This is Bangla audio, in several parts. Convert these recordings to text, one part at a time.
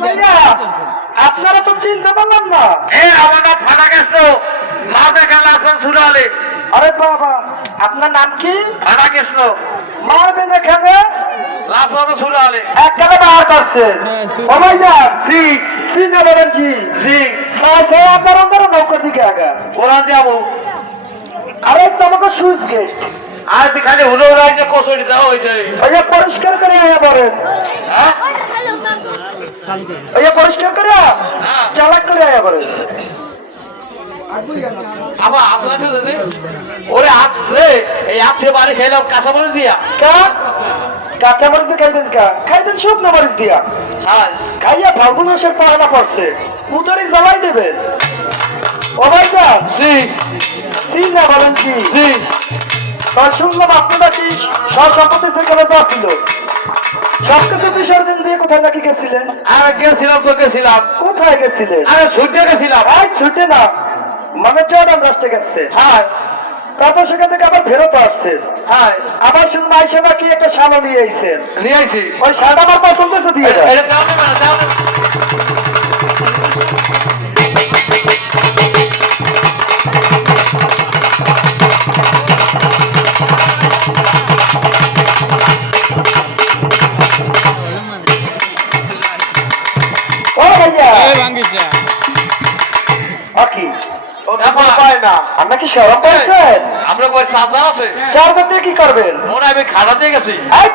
ভাইয়া আপনারা তো চিনতে পারলাম না। আমাদের ফাটা গেছিল মা দেখান আসন সুরালে। আরে বাবা, আপনার নাম কি? ফাটা গেছিল মারবে যেখানে লাফন সুরালে। একখানে বার করছে। ও ভাইয়া সি চিনে বলেন জি সি আপনার অন্তর নৌকর দিকে আগা। কোরআন যাবো আরে তোমাকে সুইচ গেট আর খালি হুলো যে কচুরি দেওয়া হয়েছে। ভাইয়া পরিষ্কার করে আয়া বলেন। হ্যাঁ ভাইয়া পরিষ্কার করে চালাক করে আয়া বলেন। আবার আপনার ওরে হাত রে এই হাতে বাড়ি খেলাম কাঁচা মরিচ দিয়া। কাঁচা মরিচ দিয়ে খাইবেন কা? খাইবেন শুকনো মরিচ দিয়া। হ্যাঁ খাইয়া ফাল্গুন মাসের পয়লা পড়ছে উদরে জ্বালাই দেবেন। ও ভাইয়া সি সি না বলেন কি? সি শুনলাম আপনারা কি সম্পত্তি থেকে ছিল, সবকিছু বিসর্জন দিয়ে কোথায় নাকি গেছিলেন? আরে গেছিলাম তো গেছিলাম। কোথায় গেছিলেন? আরে ছুটে গেছিলাম। আজ ছুটে না, মানে জর্ডান রাষ্ট্রে গেছে। হ্যাঁ তারপর সেখান থেকে আবার ফেরত আসছে। হ্যাঁ আবার শুনবো আইসা কি একটা শালো নিয়ে আইছেন। নিয়ে আইছি। ওই শালটা আমার পছন্দ হয়েছে, দিয়ে দেয়। এটা দাও না মানে দাও না। ও ভাইয়া ভাঙ্গিছে আকি আমরা কি শরম করছেন? আমরা কই সাদা আছে চার দিয়ে কি করবেন? মনে আমি খাড়া দিয়ে গেছি। এই,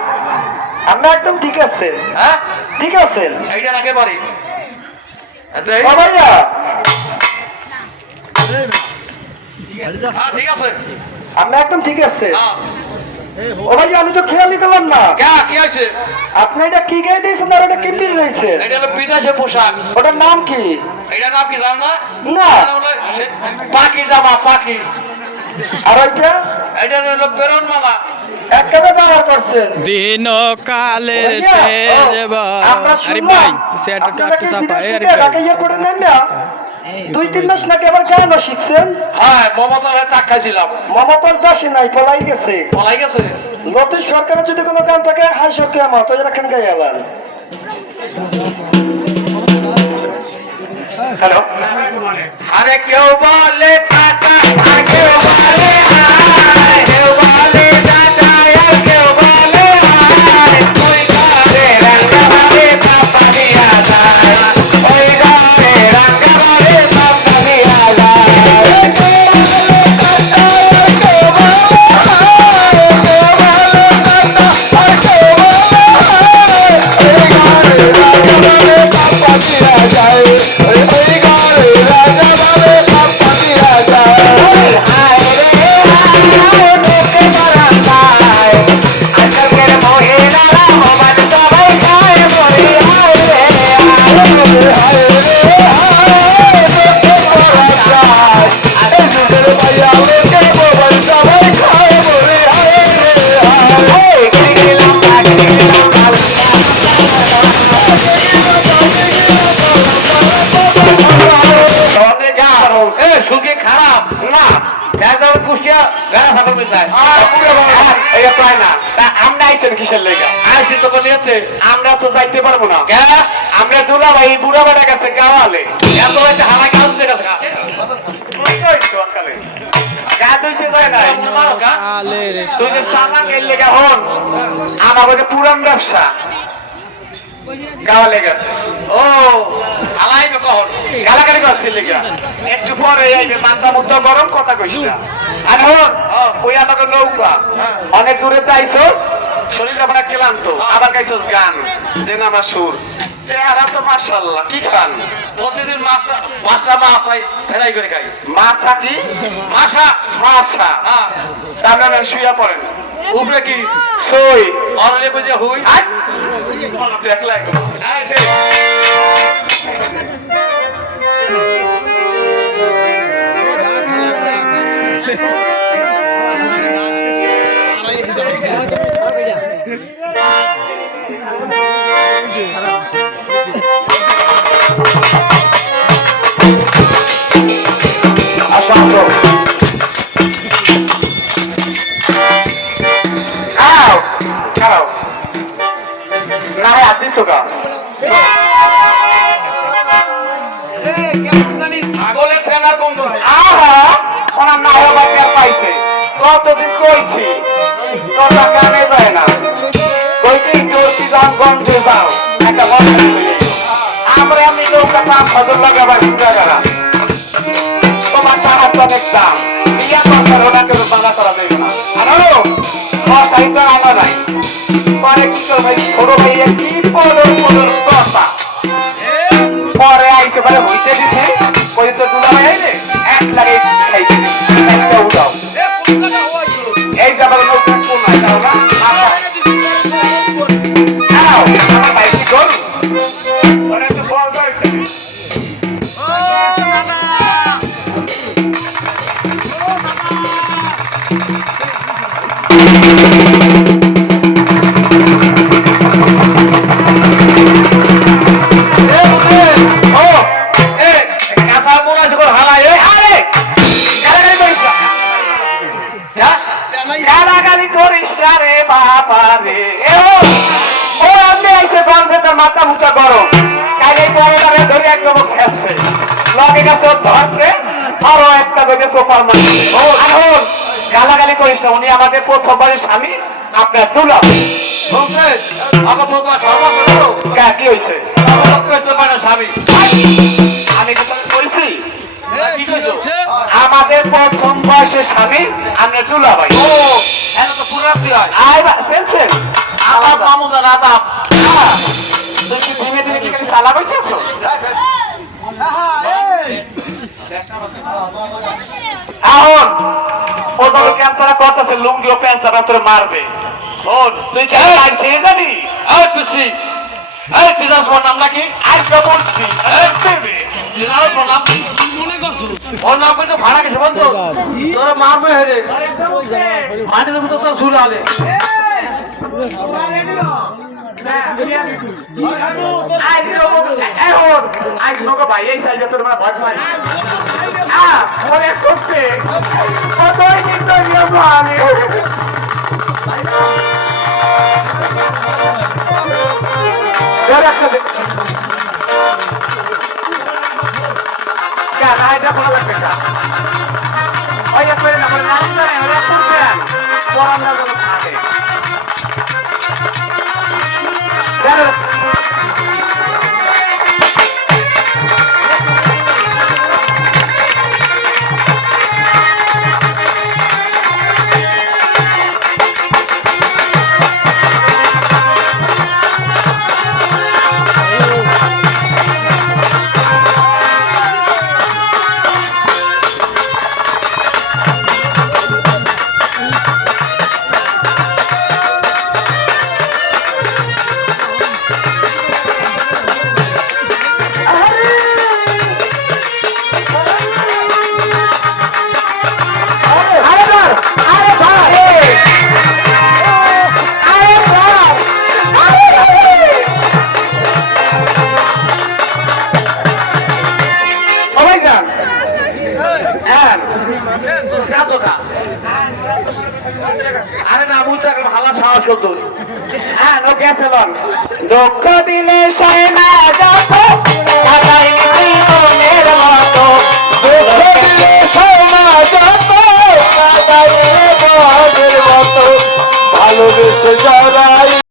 আমরা একদম ঠিক আছেন। হ্যাঁ ঠিক আছেন এইটা রাখে পারি। ও ভাইয়া হ্যাঁ ঠিক আছে। আমরা একদম ঠিক আছে। হ্যাঁ ও ভাইয়া আমি তো খেয়ালই করলাম না, কি আছে? আপনি এটা কি গায়ে দিয়েছেন আর এটা কি পিন রয়েছে? এটা হলো বিদেশে পোশাক। ওটার নাম কি? এটার নাম কি জানো না? না। এটা হলো পাখি জামা পাখি। আর ওইটা এটা হলো বেরন মালা। এক কাজে ব্যবহার করছেন। দিন কালে ভাইয়া, আমরা আরে শুনলাম ভাই সেটা আপনারা একটু কি চাপা বিদেশ আরে থেকে ভাই ঢাকা ইয়ে করে নেন না? 2-3 মাস নাকি আবার গানও শিখছেন। হ্যাঁ মমতার টাক খাইছিলাম। মমতাজ দাসী নাই, পলাই গেছে। পলাই গেছে। নতুন সরকারের যদি কোনো গান থাকে হাই সরকার মত রাখেন গায়ে আলান। হ্যালো, আরে কেউ বলে টাকা আর কেউ বলে হায়, কেউ বলে দাদা আর কেউ বলে হায়। তুই ঘরে রান্না ঘরে পাপা দিয়া যায়, ওই ঘরে রান্না ঘরে পাপা দিয়া যায়। কেউ বলে টাকা আর কেউ বলে হায়, কেউ বলে টাকা আর কেউ বলে হায়। ওই ঘরে রান্না ঘরে পাপা দিয়া যায়, ওই ঘরে রান্না ঘরে পাপা দিয়া যায়। হায় রে হায় তোকে মারা যায়, আজকালকের মহিলারা মোবাইল সবাই খায় মরে। হায় রে হায় রে হায় তোকে মারা যায়, এই যুগের ভাইয়া লোকে মোবাইল সবাই খায় মরে। হায় রে হায় গেলাম সুখে খারাপ না একদম কুষ্টিয়া বেড়া থাকবে মিশায় এটা প্রায় না। আমরা আইসেন কিসের লেগা? আইসি তো বলিয়েছে আমরা তো যাইতে পারবো না। আমরা দুলা ভাই বুড়া বেড়া গেছে গাওয়ালে এত হয়েছে হারাই গাছ থেকে তুই যে সালা গেলে হন আমার পুরান ব্যবসা গাওয়ালে গেছে। ও আলাইবে কখন গালাগালি করছিল লেগা একটু পরে আইবে মাথা মুদ্রা গরম কথা কইছ না। আর হন ওই আমাকে নৌকা অনেক দূরে যাইছস, শরীরটা বড় ক্লান্ত, আবার গাইছস গান যে নামা সুর চেহারা তো মাশাআল্লাহ। কি খান? প্রতিদিন মাছটা মাছ ফেরাই করে খাই। মাছা কি? মাছা মাছা। হ্যাঁ তার নামে শুয়া পড়েন উপরে কি সই অনলে বুঝে হুই দেখলাই না হয় আদিস হোগা ওনার নায়ক আর পাইছে কতদিন কইছি কথা কানে যায় না কইছি জোরটি যাও গঞ্জে যাও একটা বন্ধ আমরা আমি নৌকা নাম ফজল লাগাবার ঘুরা গেলাম তোমার টাকার তো অনেক দাম ইয়া করবার ওনাকে বাধা করা যাবে না আর মশাই তো আনা নাই পরে কি করবে ছোট ভাইয়া কি পদর পদর কথা পরে আইসে পরে হইতে দিছে ওই তো দুলা ভাই আইলে এক লাগে খাইতে একটা উঠাও এই যাবার নৌকা কোন নাই দাও না আও আমার ভাই কি করু পরে তো বল যায় মাথা মুটা করো কাজে পরে ধরে একদম খেয়েছে লগে গেছে ধরতে আরো একটা দেখে সোফার মারছে এখন গালাগালি করিস না উনি আমাদের প্রথমবারের স্বামী আপনার দুলা আমার তোমার কি হয়েছে স্বামী আমি বলছি আমাদের প্রথম বয়সের স্বামী আপনার দুলা ভাই ও এত তো পুরাপ্তি হয় আমার মামু জানা আদাব তুই কি ধীরে ধীরে কি খালি সালা বইতেছ এখন ওদের ক্যাম্পারা করতেছে লুঙ্গি ও প্যান্ট সারা মারবে শোন তুই কি লাইন ছেড়ে যাবি খুশি এই পিজাস ওর নাম নাকি আজকে বলছি পিজাস ওর নাম ওর নাম কিন্তু ভাড়া গেছে বন্ধু তোর মারবে হেরে মাটির উপর তো শুরু হলে ভাই এই সাইজে তোর ভট ভাই সত্যি কতই কিন্তু আমি এটা কোনো লাগবে না ওই করে না করে না করবেন পড়ানোর জন্য থাকে আরে না বুঝতে ভালো সাহস করতো হ্যাঁ নো গেছিলাম দুঃখ দিলে সয় না যত মনের মতো দুঃখ দিলে সয় না যত মতো ভালোবেসে যাও